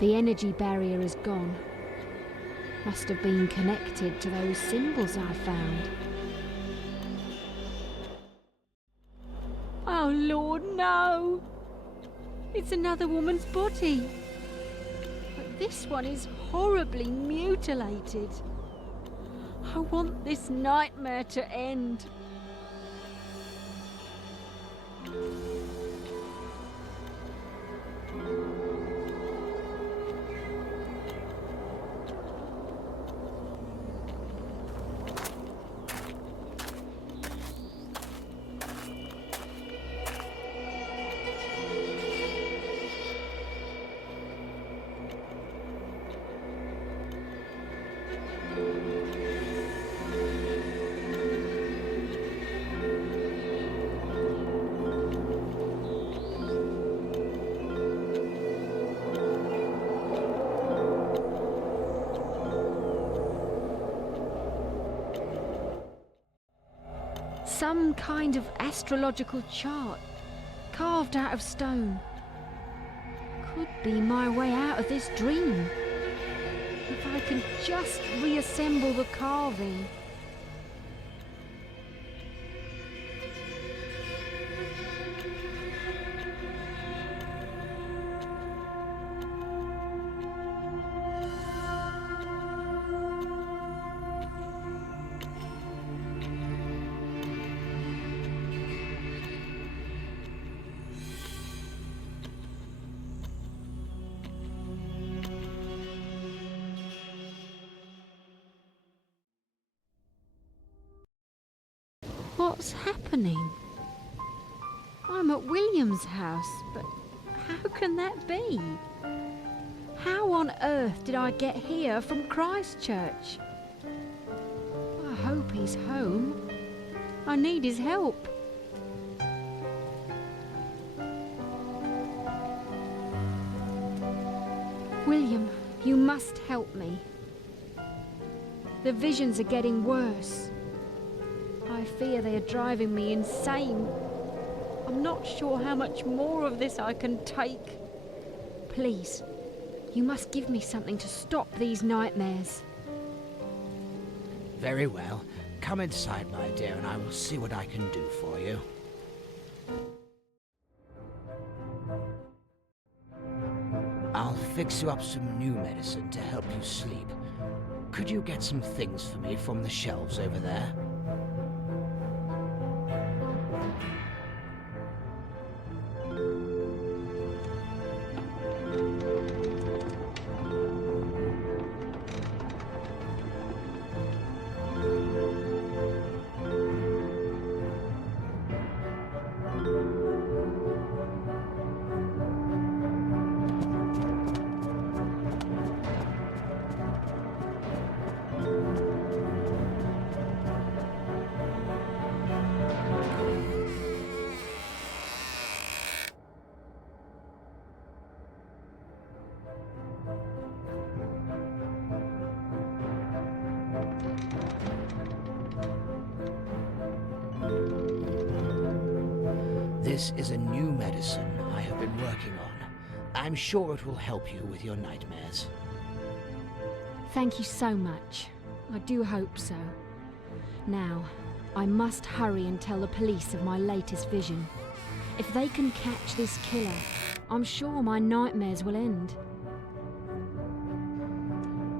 The energy barrier is gone. Must have been connected to those symbols I found. Oh Lord, no! It's another woman's body. But this one is horribly mutilated. I want this nightmare to end. Some kind of astrological chart, carved out of stone. Could be my way out of this dream. If I can just reassemble the carving. What's happening? I'm at William's house, but how can that be? How on earth did I get here from Christchurch? I hope he's home. I need his help. William, you must help me. The visions are getting worse. I fear they are driving me insane. I'm not sure how much more of this I can take. Please, you must give me something to stop these nightmares. Very well. Come inside, my dear, and I will see what I can do for you. I'll fix you up some new medicine to help you sleep. Could you get some things for me from the shelves over there? This is a new medicine I have been working on. I'm sure it will help you with your nightmares. Thank you so much. I do hope so. Now, I must hurry and tell the police of my latest vision. If they can catch this killer, I'm sure my nightmares will end.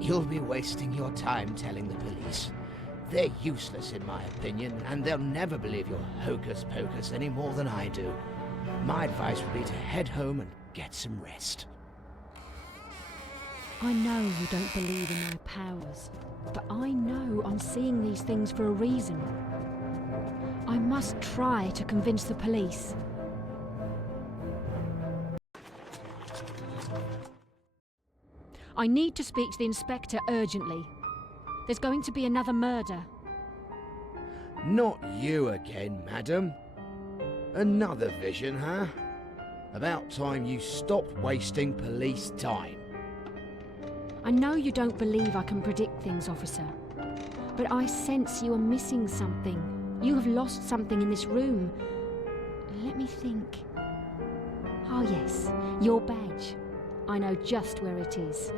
You'll be wasting your time telling the police. They're useless in my opinion, and they'll never believe your hocus-pocus any more than I do. My advice would be to head home and get some rest. I know you don't believe in my powers, but I know I'm seeing these things for a reason. I must try to convince the police. I need to speak to the inspector urgently. There's going to be another murder. Not you again, madam. Another vision, huh? About time you stopped wasting police time. I know you don't believe I can predict things, officer. But I sense you are missing something. You have lost something in this room. Let me think. Oh yes, your badge. I know just where it is.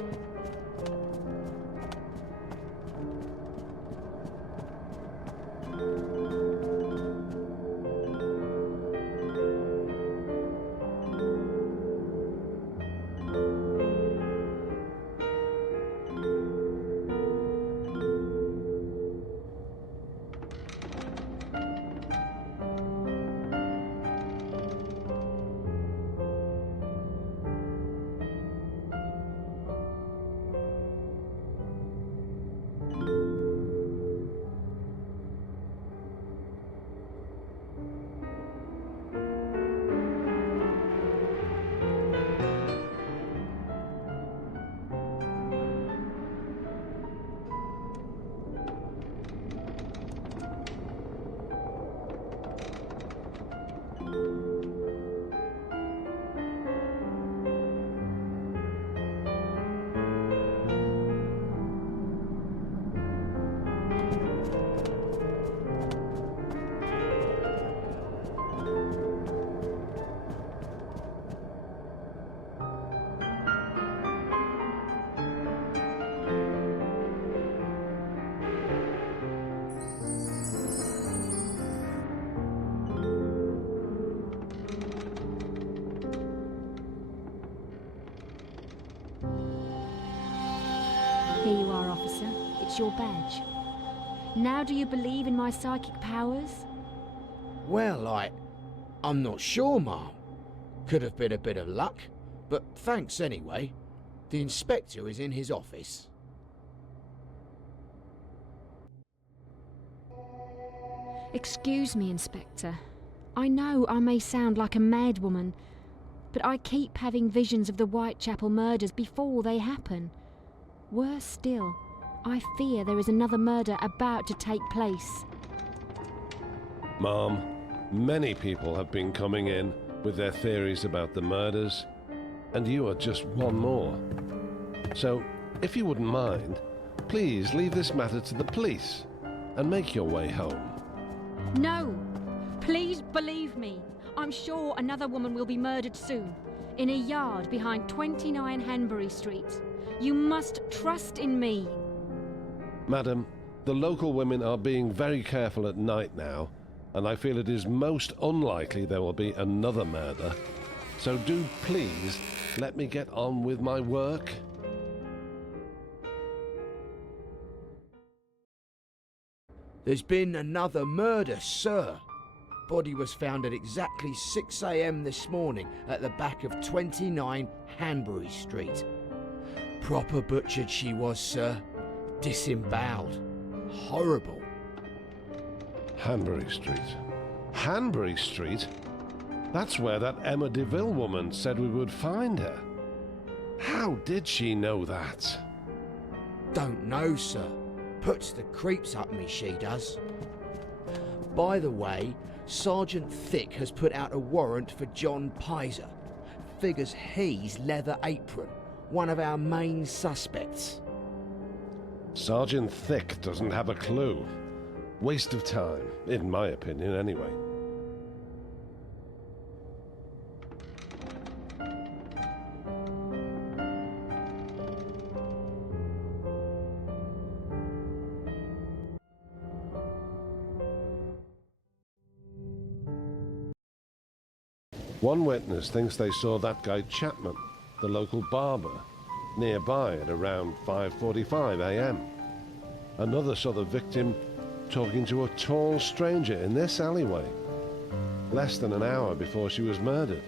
Here you are, officer. It's your badge. Now do you believe in my psychic powers? Well, I'm not sure, Ma'am. Could have been a bit of luck, but thanks anyway. The inspector is in his office. Excuse me, Inspector. I know I may sound like a madwoman, but I keep having visions of the Whitechapel murders before they happen. Worse still, I fear there is another murder about to take place. Ma'am, many people have been coming in with their theories about the murders, and you are just one more. So, if you wouldn't mind, please leave this matter to the police and make your way home. No! Please believe me. I'm sure another woman will be murdered soon, in a yard behind 29 Hanbury Street. You must trust in me. Madam, the local women are being very careful at night now, and I feel it is most unlikely there will be another murder. So do please let me get on with my work. There's been another murder, sir. Body was found at exactly 6 a.m. this morning at the back of 29 Hanbury Street. Proper butchered she was, sir. Disemboweled. Horrible. Hanbury Street. Hanbury Street? That's where that Emma DeVille woman said we would find her. How did she know that? Don't know, sir. Puts the creeps up me, she does. By the way, Sergeant Thick has put out a warrant for John Pizer. Figures he's Leather Apron, one of our main suspects. Sergeant Thick doesn't have a clue. Waste of time, in my opinion, anyway. One witness thinks they saw that guy Chapman, the local barber, nearby at around 5:45 a.m. Another saw the victim talking to a tall stranger in this alleyway, less than an hour before she was murdered.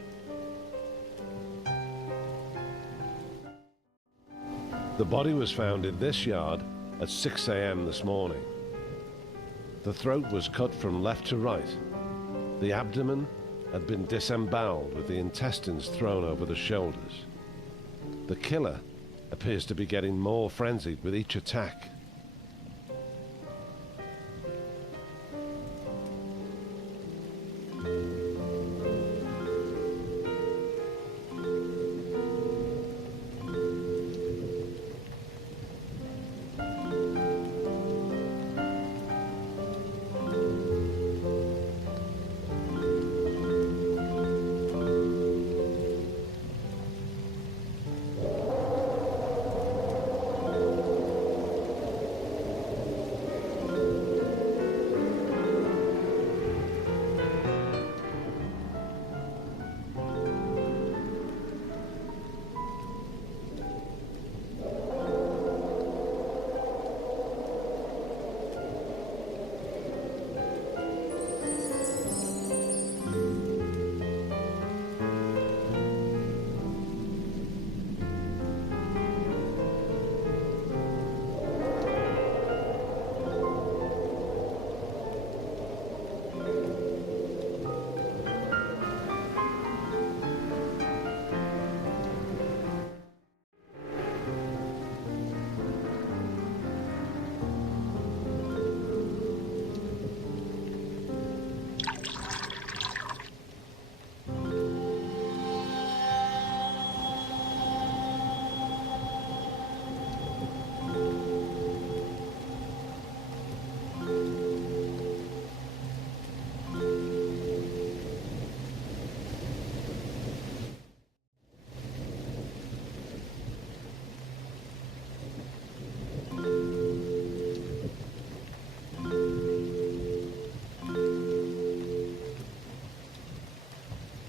The body was found in this yard at 6 a.m. this morning. The throat was cut from left to right. The abdomen had been disemboweled with the intestines thrown over the shoulders. The killer appears to be getting more frenzied with each attack.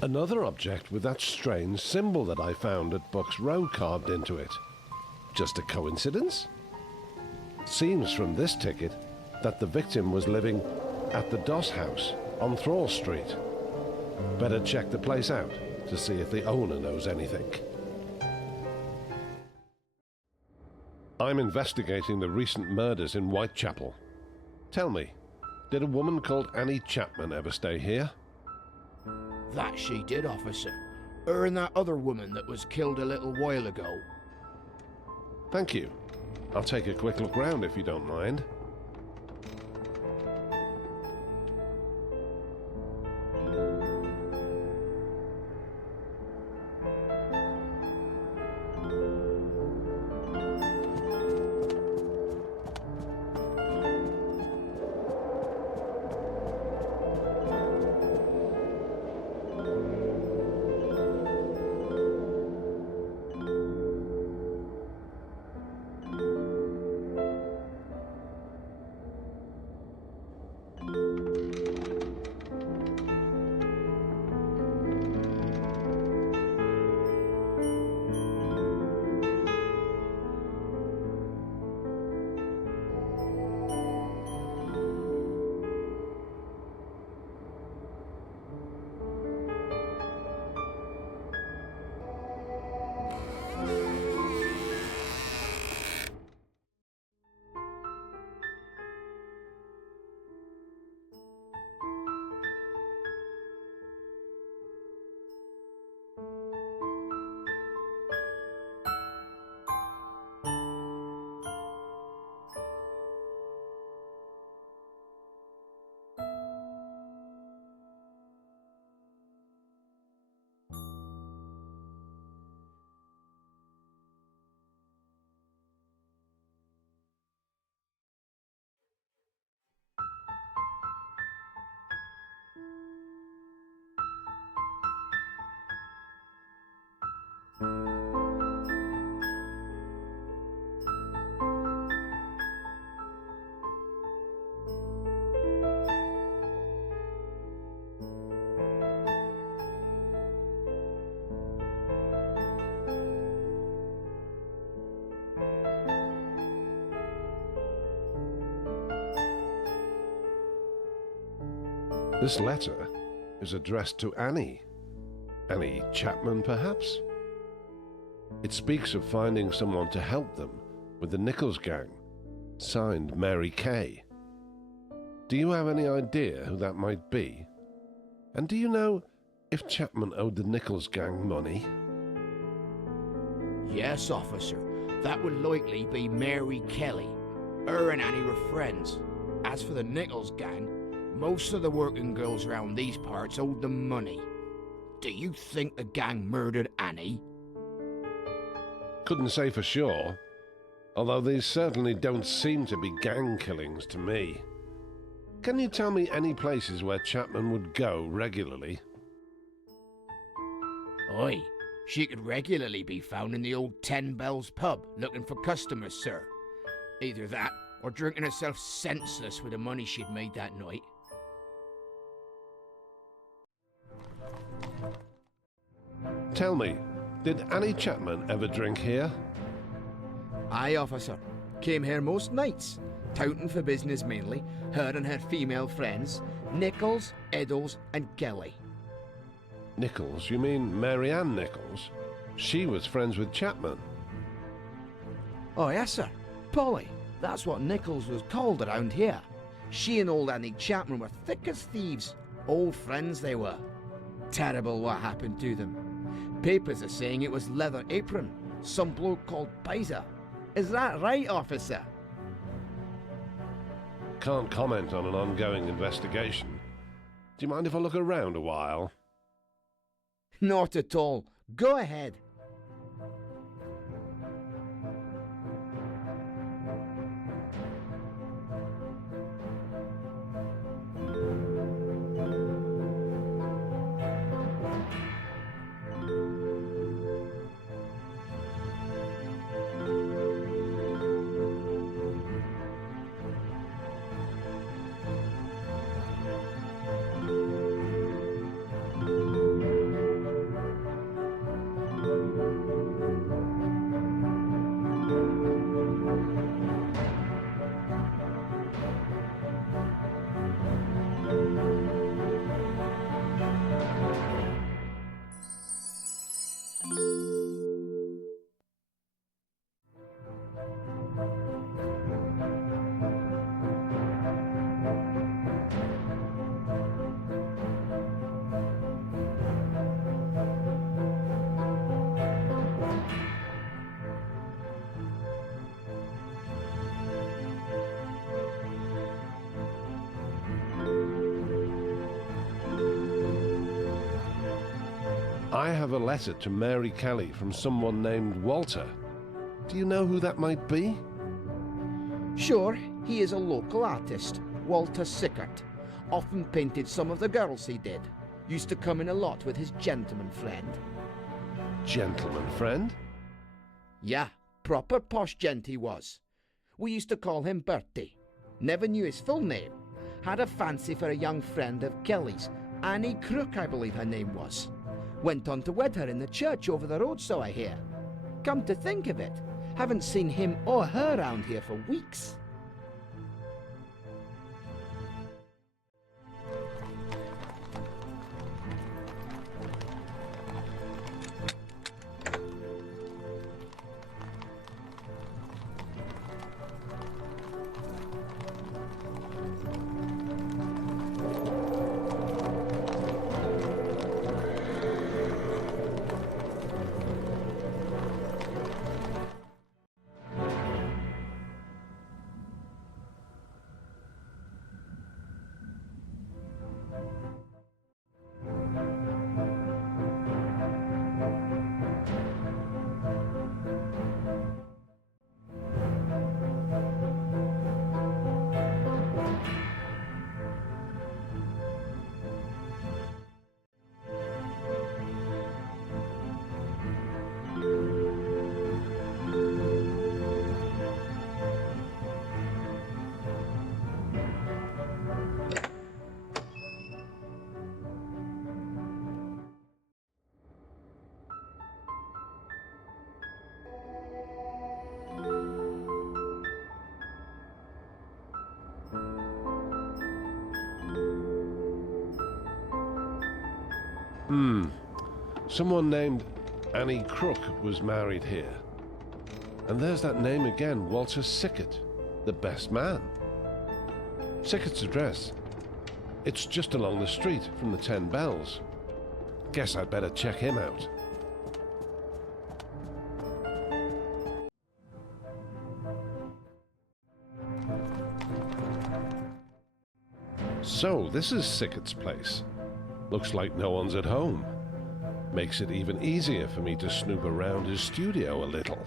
Another object with that strange symbol that I found at Buck's Row carved into it. Just a coincidence? Seems from this ticket that the victim was living at the Doss House on Thrall Street. Better check the place out to see if the owner knows anything. I'm investigating the recent murders in Whitechapel. Tell me, did a woman called Annie Chapman ever stay here? That she did, officer. Her and that other woman that was killed a little while ago. Thank you. I'll take a quick look round if you don't mind. This letter is addressed to Annie. Annie Chapman, perhaps? It speaks of finding someone to help them with the Nichols gang, signed Mary Kay. Do you have any idea who that might be? And do you know if Chapman owed the Nichols gang money? Yes, officer. That would likely be Mary Kelly. Her and Annie were friends. As for the Nichols gang, most of the working girls around these parts owed them money. Do you think the gang murdered Annie? Couldn't say for sure, although these certainly don't seem to be gang killings to me. Can you tell me any places where Chapman would go regularly? Aye, she could regularly be found in the old Ten Bells pub looking for customers, sir. Either that, or drinking herself senseless with the money she'd made that night. Tell me, did Annie Chapman ever drink here? Aye, officer. Came here most nights. Touting for business mainly, her and her female friends, Nichols, Eddowes and Kelly. Nichols? You mean Mary Ann Nichols? She was friends with Chapman. Oh yes, sir. Polly. That's what Nichols was called around here. She and old Annie Chapman were thick as thieves. Old friends they were. Terrible what happened to them. Papers are saying it was Leather Apron, some bloke called Pizer. Is that right, officer? Can't comment on an ongoing investigation. Do you mind if I look around a while? Not at all. Go ahead. I have a letter to Mary Kelly from someone named Walter. Do you know who that might be? Sure, he is a local artist, Walter Sickert. Often painted some of the girls he did. Used to come in a lot with his gentleman friend. Gentleman friend? Yeah, proper posh gent he was. We used to call him Bertie. Never knew his full name. Had a fancy for a young friend of Kelly's, Annie Crook I believe her name was. Went on to wed her in the church over the road, so I hear. Come to think of it, haven't seen him or her round here for weeks. Someone named Annie Crook was married here. And there's that name again, Walter Sickert, the best man. Sickert's address. It's just along the street from the 10 Bells. Guess I'd better check him out. So, this is Sickert's place. Looks like no one's at home. Makes it even easier for me to snoop around his studio a little.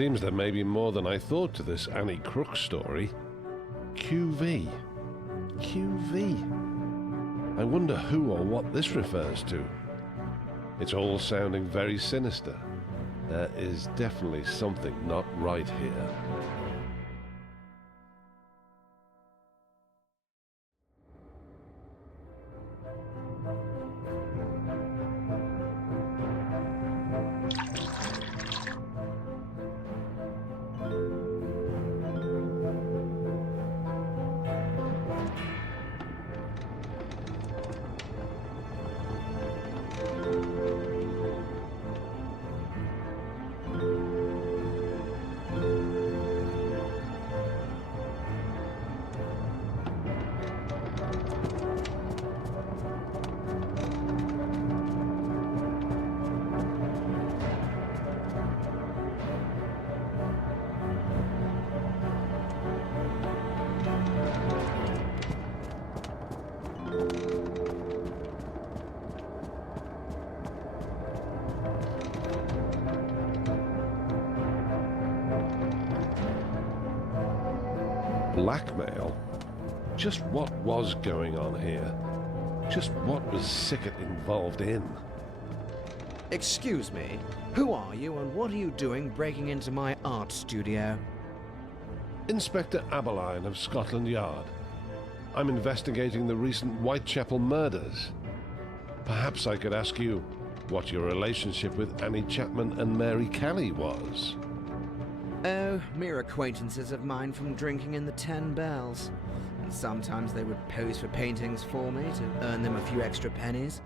Seems there may be more than I thought to this Annie Crook story. QV. QV. I wonder who or what this refers to. It's all sounding very sinister. There is definitely something not right here. Blackmail? Just what was going on here? Just what was Sickert involved in? Excuse me, who are you and what are you doing breaking into my art studio? Inspector Aberline of Scotland Yard. I'm investigating the recent Whitechapel murders. Perhaps I could ask you what your relationship with Annie Chapman and Mary Kelly was. Oh, mere acquaintances of mine from drinking in the 10 Bells. And sometimes they would pose for paintings for me to earn them a few extra pennies.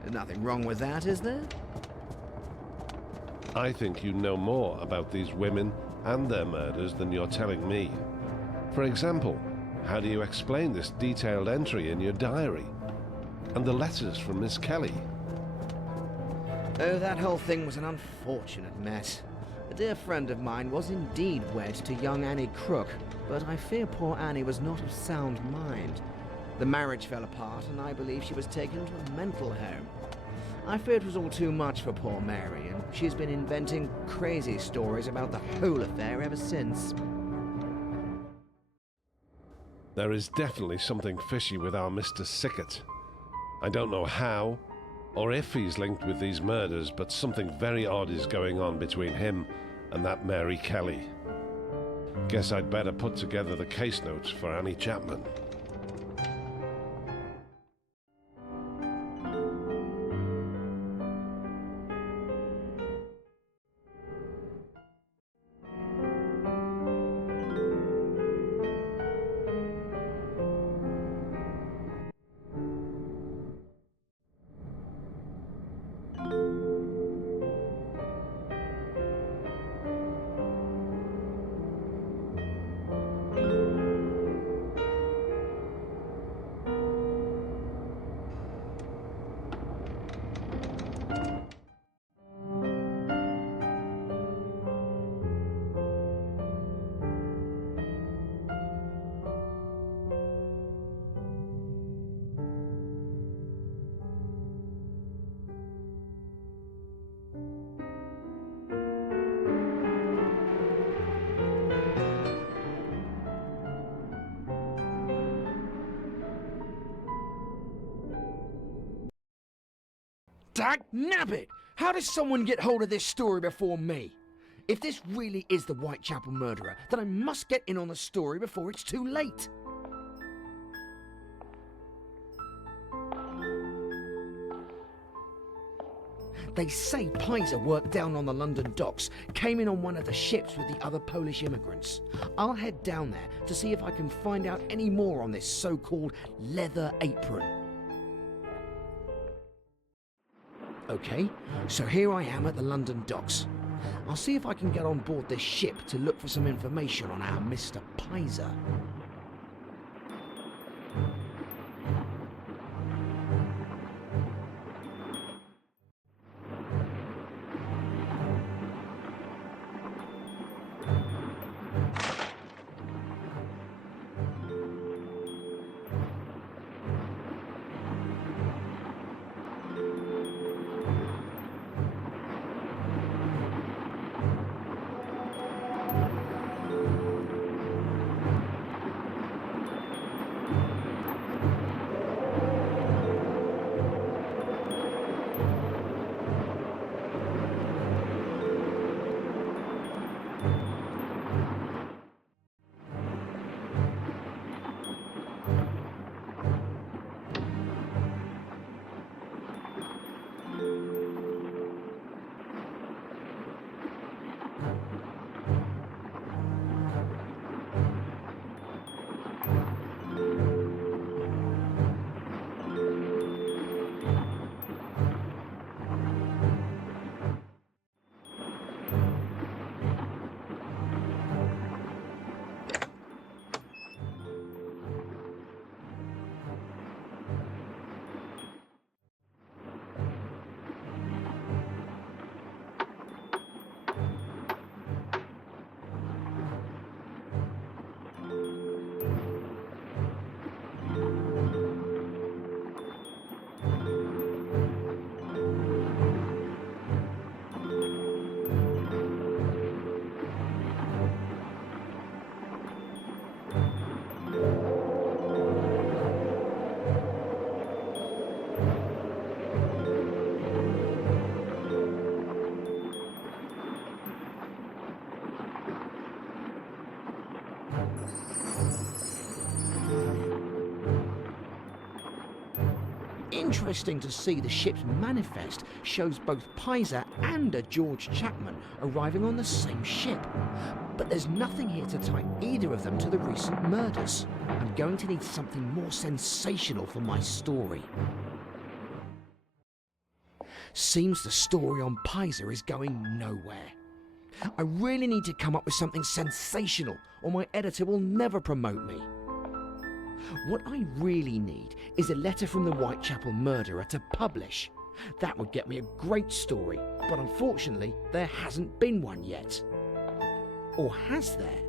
There's nothing wrong with that, is there? I think you know more about these women and their murders than you're telling me. For example, how do you explain this detailed entry in your diary? And the letters from Miss Kelly? Oh, that whole thing was an unfortunate mess. A dear friend of mine was indeed wed to young Annie Crook, but I fear poor Annie was not of sound mind. The marriage fell apart, and I believe she was taken to a mental home. I fear it was all too much for poor Mary, and she's been inventing crazy stories about the whole affair ever since. There is definitely something fishy with our Mr. Sickert. I don't know how, or if he's linked with these murders, but something very odd is going on between him and that Mary Kelly. Guess I'd better put together the case notes for Annie Chapman. Dagnabbit! How does someone get hold of this story before me? If this really is the Whitechapel murderer, then I must get in on the story before it's too late. They say Pizer worked down on the London docks, came in on one of the ships with the other Polish immigrants. I'll head down there to see if I can find out any more on this so-called leather apron. Okay, so here I am at the London docks. I'll see if I can get on board this ship to look for some information on our Mr. Pizer. Interesting to see the ship's manifest shows both Pizer and a George Chapman arriving on the same ship. But there's nothing here to tie either of them to the recent murders. I'm going to need something more sensational for my story. Seems the story on Pizer is going nowhere. I really need to come up with something sensational, or my editor will never promote me. What I really need is a letter from the Whitechapel murderer to publish. That would get me a great story, but unfortunately there hasn't been one yet. Or has there?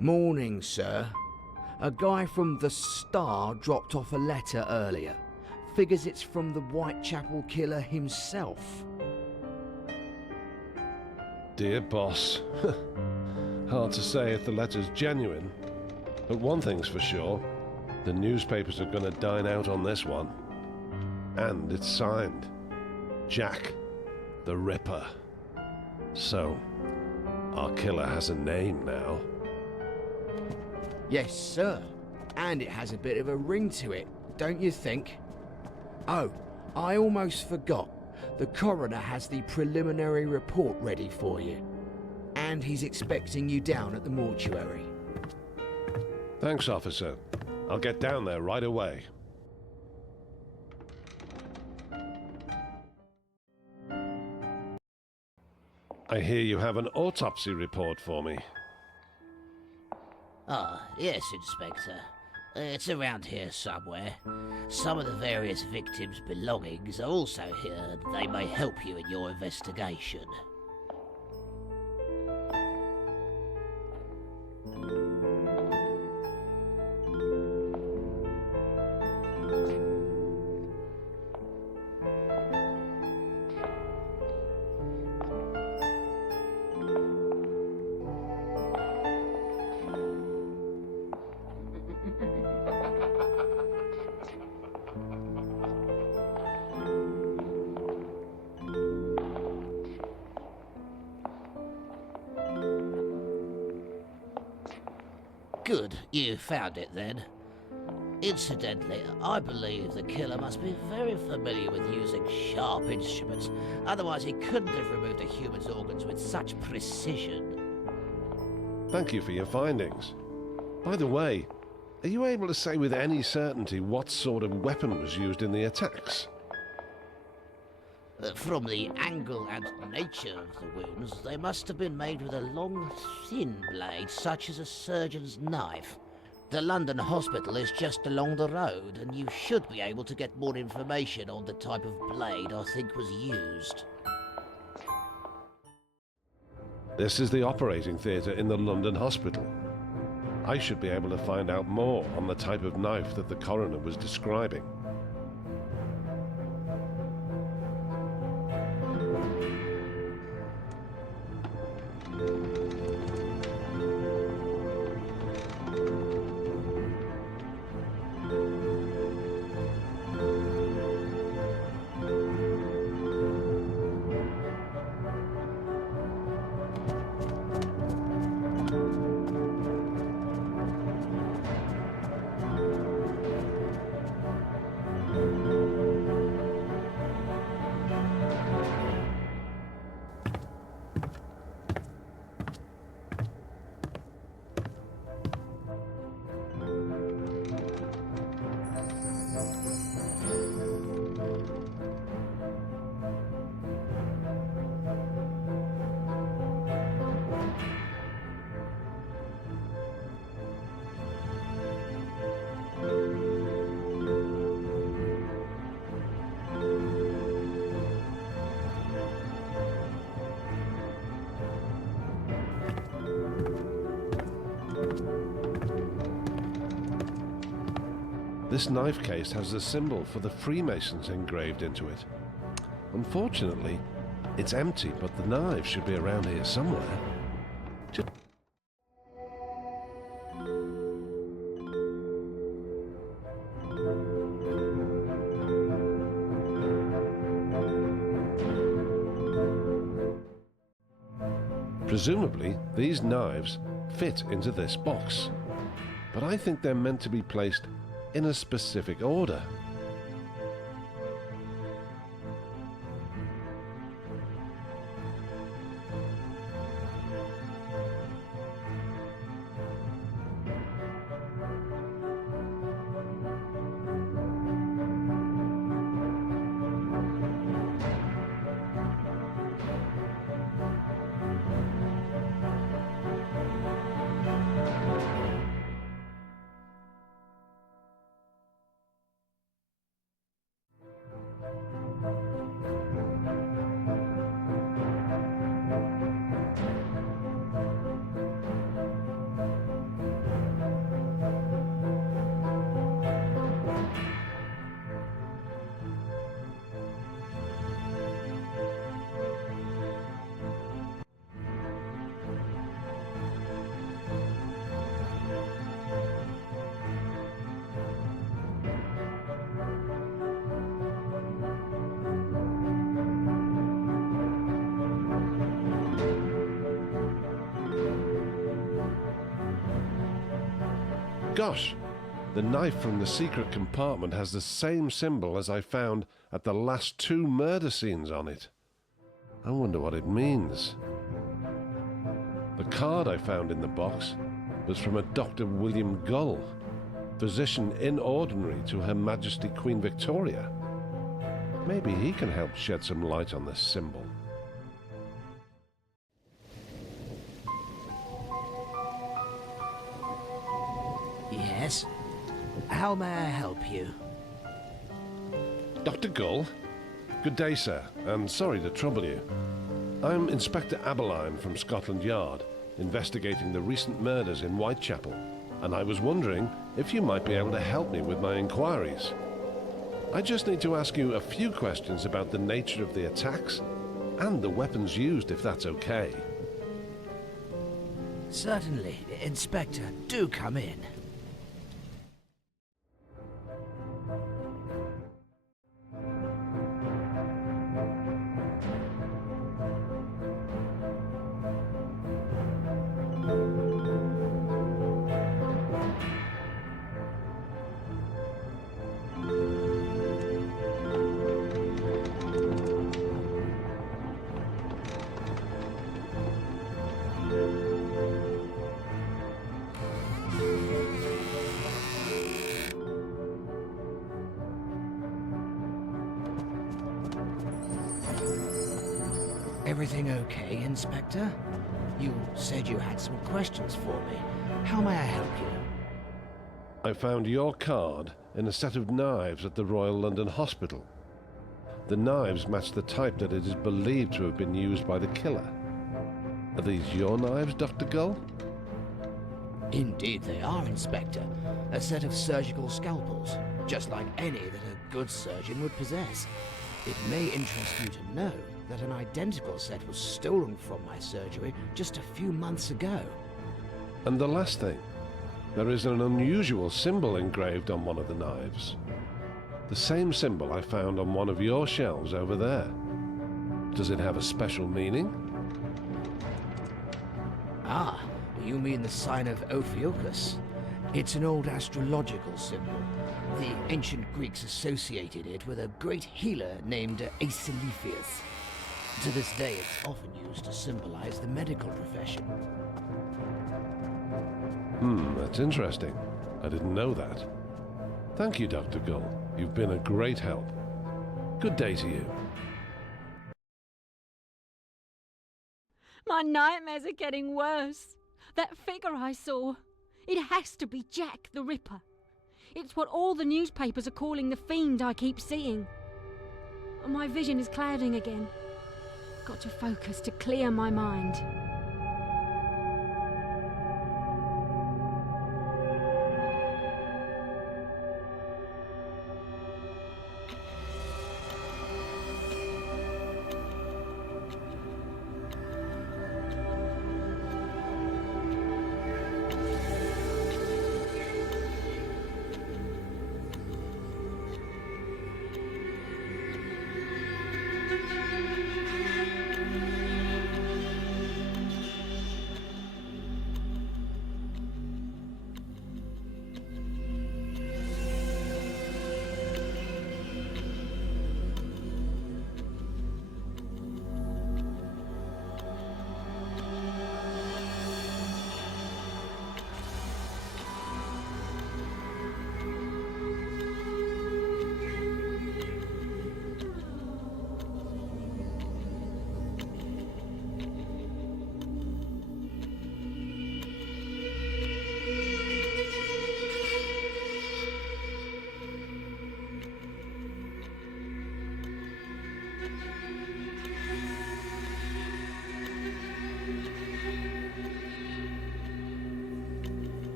Morning, sir. A guy from the Star dropped off a letter earlier. Figures it's from the Whitechapel killer himself. Dear boss. Hard to say if the letter's genuine. But one thing's for sure. The newspapers are going to dine out on this one. And it's signed. Jack the Ripper. So, our killer has a name now. Yes, sir. And it has a bit of a ring to it, don't you think? Oh, I almost forgot. The coroner has the preliminary report ready for you. And he's expecting you down at the mortuary. Thanks, officer. I'll get down there right away. I hear you have an autopsy report for me. Ah, yes, Inspector. It's around here somewhere. Some of the various victims' belongings are also here, and they may help you in your investigation. Good, you found it then. Incidentally, I believe the killer must be very familiar with using sharp instruments, otherwise he couldn't have removed a human's organs with such precision. Thank you for your findings. By the way, are you able to say with any certainty what sort of weapon was used in the attacks? From the angle and nature of the wounds, they must have been made with a long, thin blade, such as a surgeon's knife. The London hospital is just along the road, and you should be able to get more information on the type of blade I think was used. This is the operating theatre in the London hospital. I should be able to find out more on the type of knife that the coroner was describing. This knife case has the symbol for the Freemasons engraved into it. Unfortunately, it's empty, but the knife should be around here somewhere. Presumably, these knives fit into this box, but I think they're meant to be placed in a specific order. Gosh, the knife from the secret compartment has the same symbol as I found at the last 2 murder scenes on it. I wonder what it means. The card I found in the box was from a Dr. William Gull, physician in ordinary to Her Majesty Queen Victoria. Maybe he can help shed some light on this symbol. Yes? How may I help you? Dr. Gull? Good day, sir, and sorry to trouble you. I'm Inspector Aberline from Scotland Yard, investigating the recent murders in Whitechapel, and I was wondering if you might be able to help me with my inquiries. I just need to ask you a few questions about the nature of the attacks and the weapons used, if that's okay. Certainly. Inspector, do come in. Everything okay, Inspector? You said you had some questions for me. How may I help you? I found your card in a set of knives at the Royal London Hospital. The knives match the type that it is believed to have been used by the killer. Are these your knives, Dr. Gull? Indeed they are, Inspector. A set of surgical scalpels, just like any that a good surgeon would possess. It may interest you to know that an identical set was stolen from my surgery just a few months ago. And the last thing, there is an unusual symbol engraved on one of the knives. The same symbol I found on one of your shelves over there. Does it have a special meaning? Ah, you mean the sign of Ophiuchus? It's an old astrological symbol. The ancient Greeks associated it with a great healer named Asclepius. To this day, it's often used to symbolize the medical profession. That's interesting. I didn't know that. Thank you, Dr. Gull. You've been a great help. Good day to you. My nightmares are getting worse. That figure I saw. It has to be Jack the Ripper. It's what all the newspapers are calling the fiend I keep seeing. My vision is clouding again. Got to focus to clear my mind.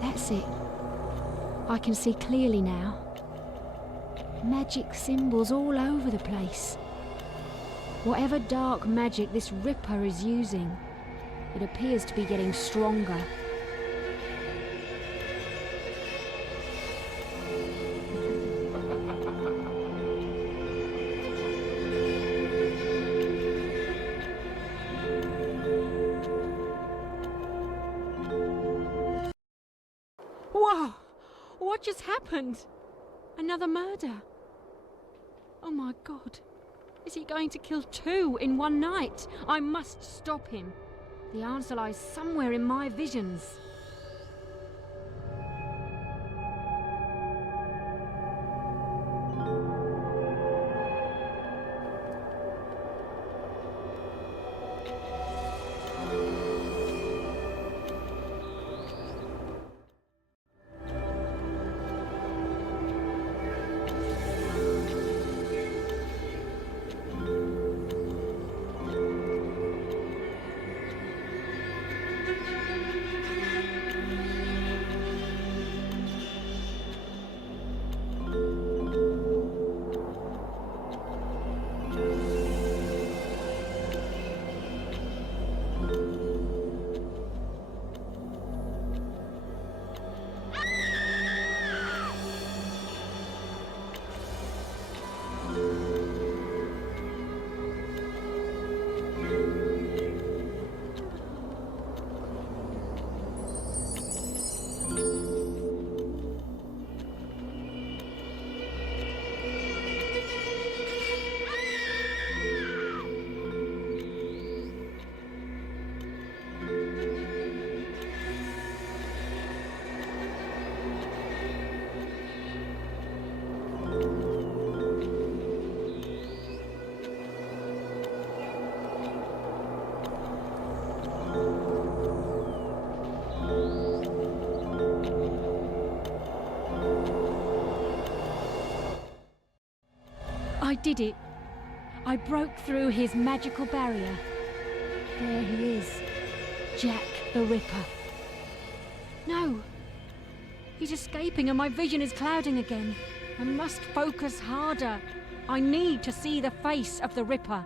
That's it. I can see clearly now. Magic symbols all over the place. Whatever dark magic this Ripper is using, it appears to be getting stronger. Whoa! What just happened? Another murder? Oh my God. Is he going to kill two in one night? I must stop him. The answer lies somewhere in my visions. I did it. I broke through his magical barrier. There he is. Jack the Ripper. No. He's escaping and my vision is clouding again. I must focus harder. I need to see the face of the Ripper.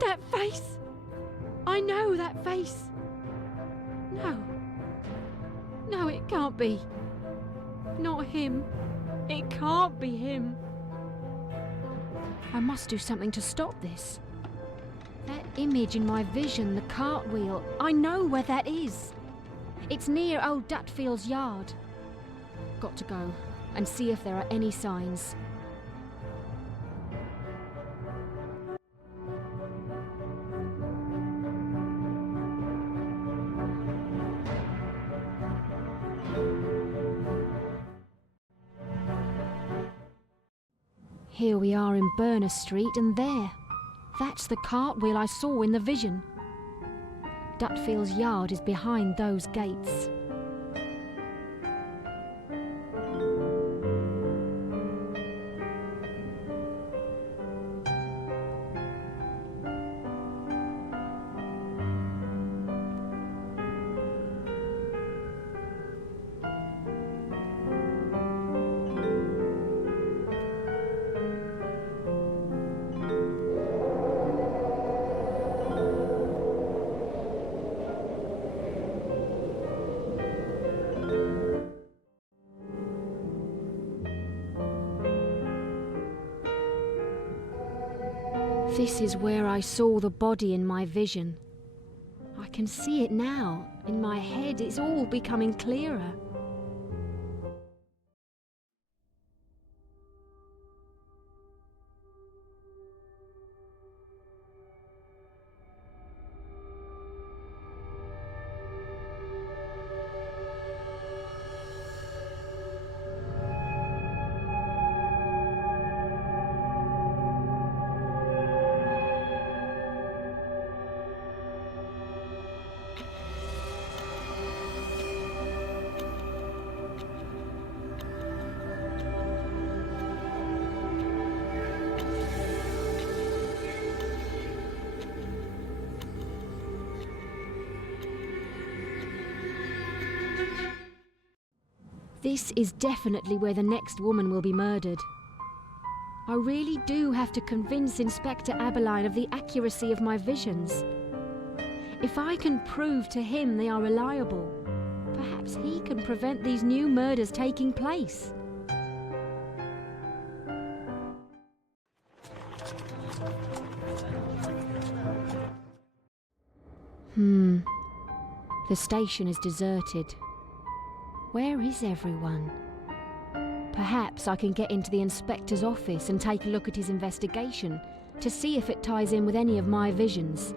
That face! I know that face! No. No, it can't be. Not him. It can't be him. I must do something to stop this. That image in my vision, the cartwheel, I know where that is. It's near old Dutfield's yard. Got to go and see if there are any signs. Here we are in Burner Street, and there. That's the cartwheel I saw in the vision. Dutfield's yard is behind those gates. This is where I saw the body in my vision. I can see it now. In my head, it's all becoming clearer. This is definitely where the next woman will be murdered. I really do have to convince Inspector Aberline of the accuracy of my visions. If I can prove to him they are reliable, perhaps he can prevent these new murders taking place. The station is deserted. Where is everyone? Perhaps I can get into the inspector's office and take a look at his investigation to see if it ties in with any of my visions.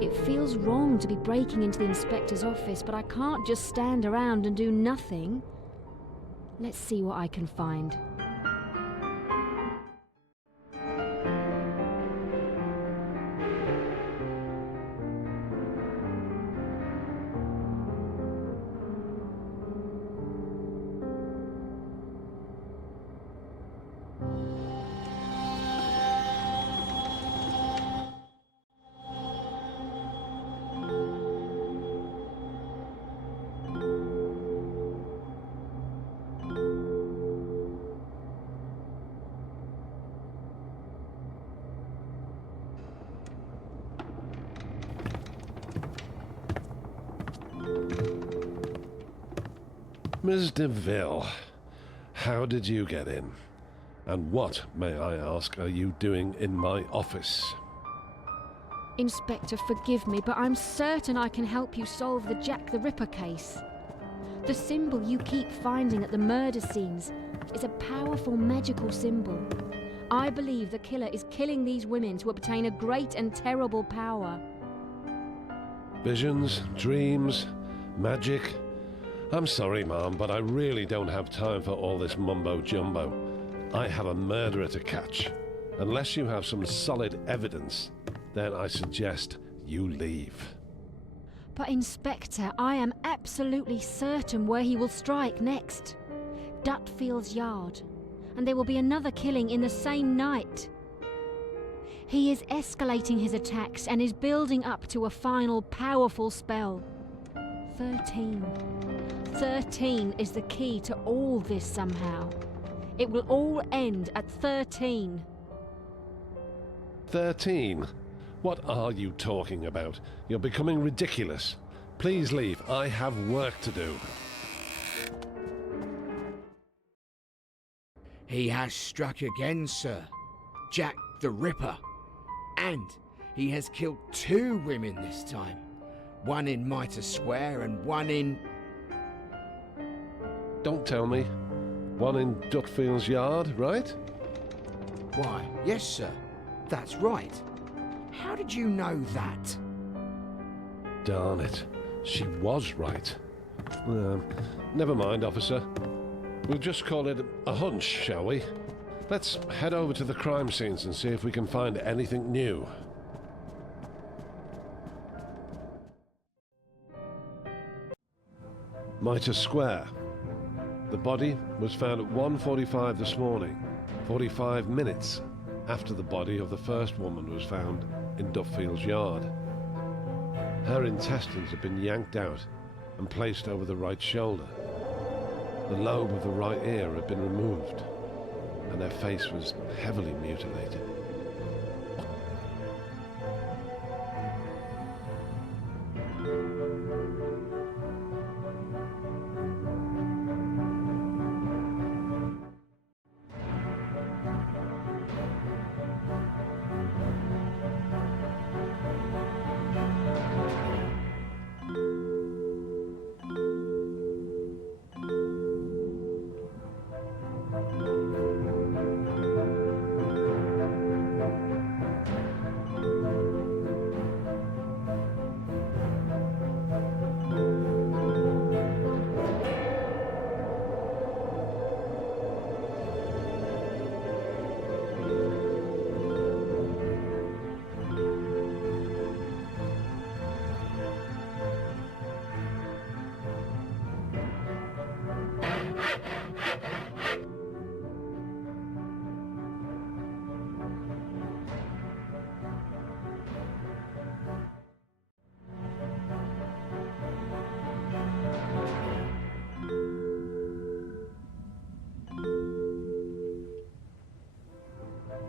It feels wrong to be breaking into the inspector's office, but I can't just stand around and do nothing. Let's see what I can find. Ms. DeVille, how did you get in? And what, may I ask, are you doing in my office? Inspector, forgive me, but I'm certain I can help you solve the Jack the Ripper case. The symbol you keep finding at the murder scenes is a powerful magical symbol. I believe the killer is killing these women to obtain a great and terrible power. Visions, dreams, magic. I'm sorry, Ma'am, but I really don't have time for all this mumbo-jumbo. I have a murderer to catch. Unless you have some solid evidence, then I suggest you leave. But Inspector, I am absolutely certain where he will strike next. Dutfield's Yard. And there will be another killing in the same night. He is escalating his attacks and is building up to a final powerful spell. 13. 13 is the key to all this somehow. It will all end at 13. 13? What are you talking about? You're becoming ridiculous. Please leave. I have work to do. He has struck again, sir. Jack the Ripper. And he has killed 2 women this time. One in Mitre Square and one in... Don't tell me. One in Dutfield's Yard, right? Why, yes, sir. That's right. How did you know that? Darn it. She was right. Never mind, officer. We'll just call it a hunch, shall we? Let's head over to the crime scenes and see if we can find anything new. Mitre Square. The body was found at 1:45 this morning, 45 minutes after the body of the first woman was found in Dutfield's Yard. Her intestines had been yanked out and placed over the right shoulder. The lobe of the right ear had been removed, and their face was heavily mutilated.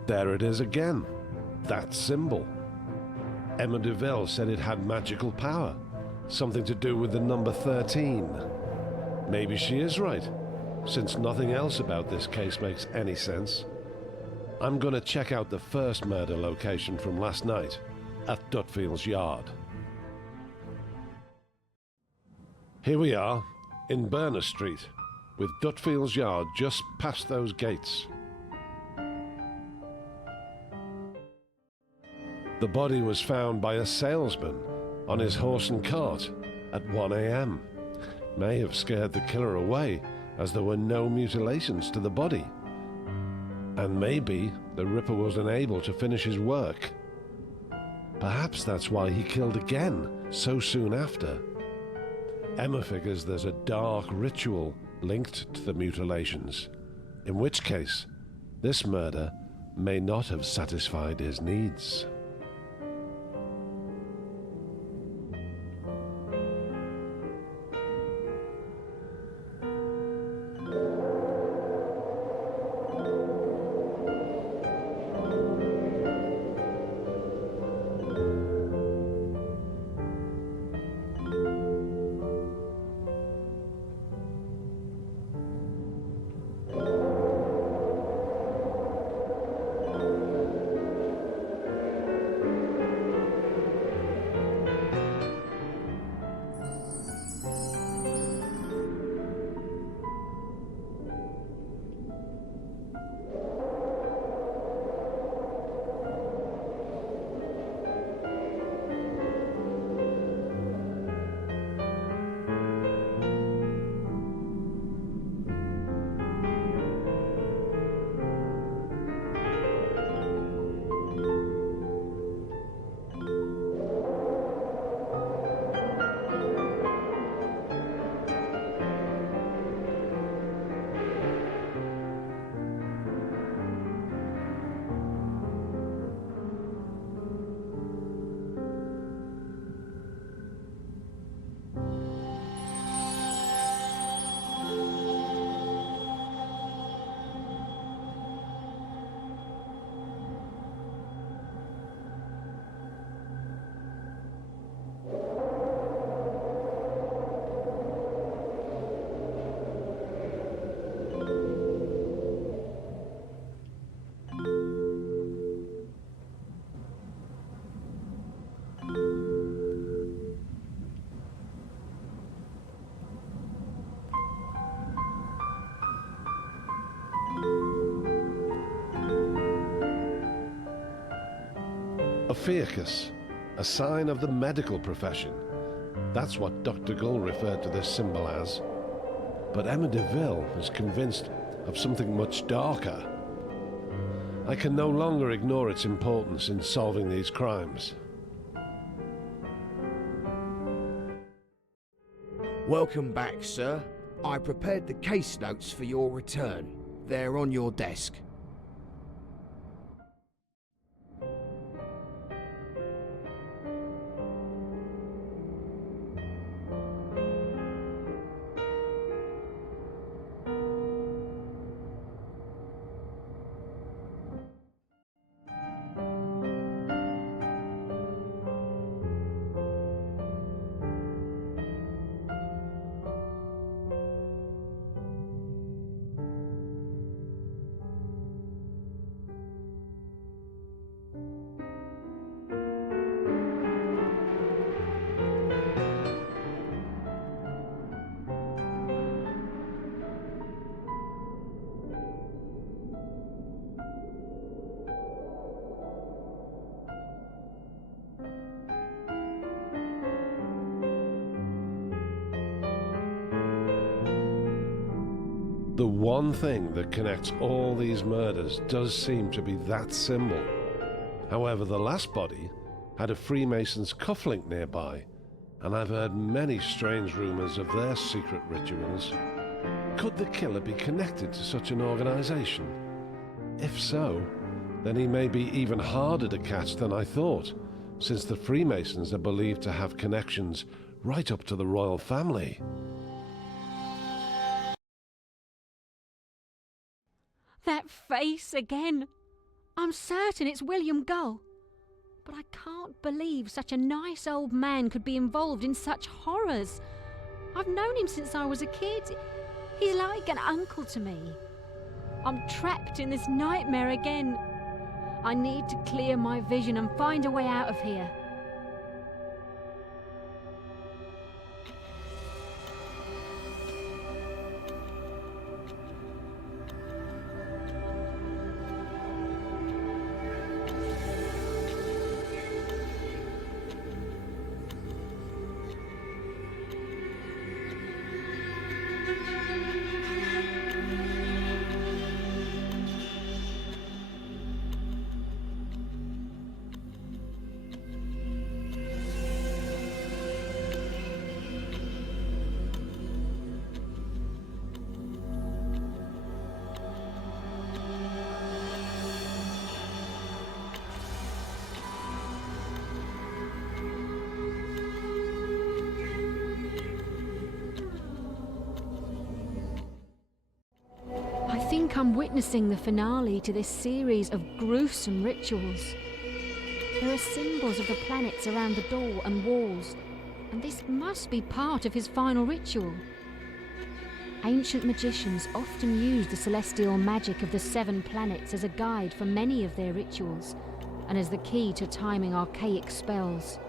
There it is again. That symbol. Emma DeVille said it had magical power. Something to do with the number 13. Maybe she is right, since nothing else about this case makes any sense. I'm gonna check out the first murder location from last night, at Dutfield's Yard. Here we are, in Burner Street, with Dutfield's Yard just past those gates. The body was found by a salesman on his horse and cart at 1 a.m. May have scared the killer away, as there were no mutilations to the body. And maybe the Ripper was unable to finish his work. Perhaps that's why he killed again so soon after. Emma figures there's a dark ritual linked to the mutilations, in which case this murder may not have satisfied his needs. Ophiuchus, a sign of the medical profession. That's what Dr. Gull referred to this symbol as. But Emma DeVille is convinced of something much darker. I can no longer ignore its importance in solving these crimes. Welcome back, sir. I prepared the case notes for your return. They're on your desk. The one thing that connects all these murders does seem to be that symbol. However, the last body had a Freemason's cufflink nearby, and I've heard many strange rumors of their secret rituals. Could the killer be connected to such an organization? If so, then he may be even harder to catch than I thought, since the Freemasons are believed to have connections right up to the royal family. That face again. I'm certain it's William Gull. But I can't believe such a nice old man could be involved in such horrors. I've known him since I was a kid. He's like an uncle to me. I'm trapped in this nightmare again. I need to clear my vision and find a way out of here. like I'm witnessing the finale to this series of gruesome rituals. There are symbols of the planets around the door and walls, and this must be part of his final ritual. Ancient magicians often used the celestial magic of the 7 planets as a guide for many of their rituals, and as the key to timing archaic spells.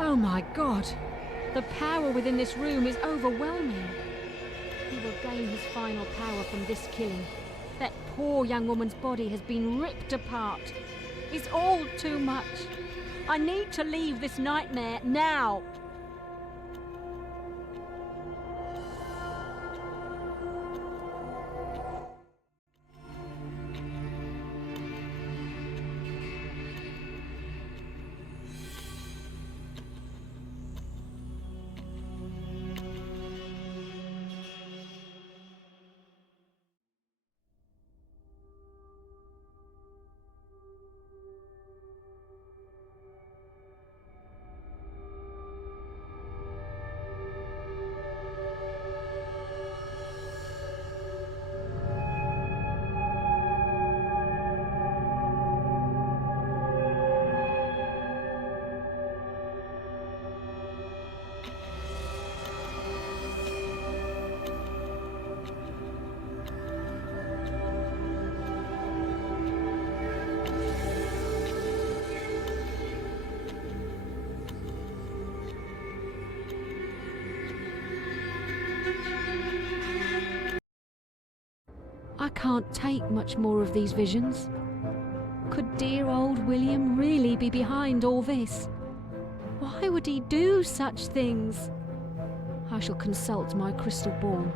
Oh my God! The power within this room is overwhelming. He will gain his final power from this killing. That poor young woman's body has been ripped apart. It's all too much. I need to leave this nightmare now. I can't take much more of these visions. Could dear old William really be behind all this? Why would he do such things? I shall consult my crystal ball.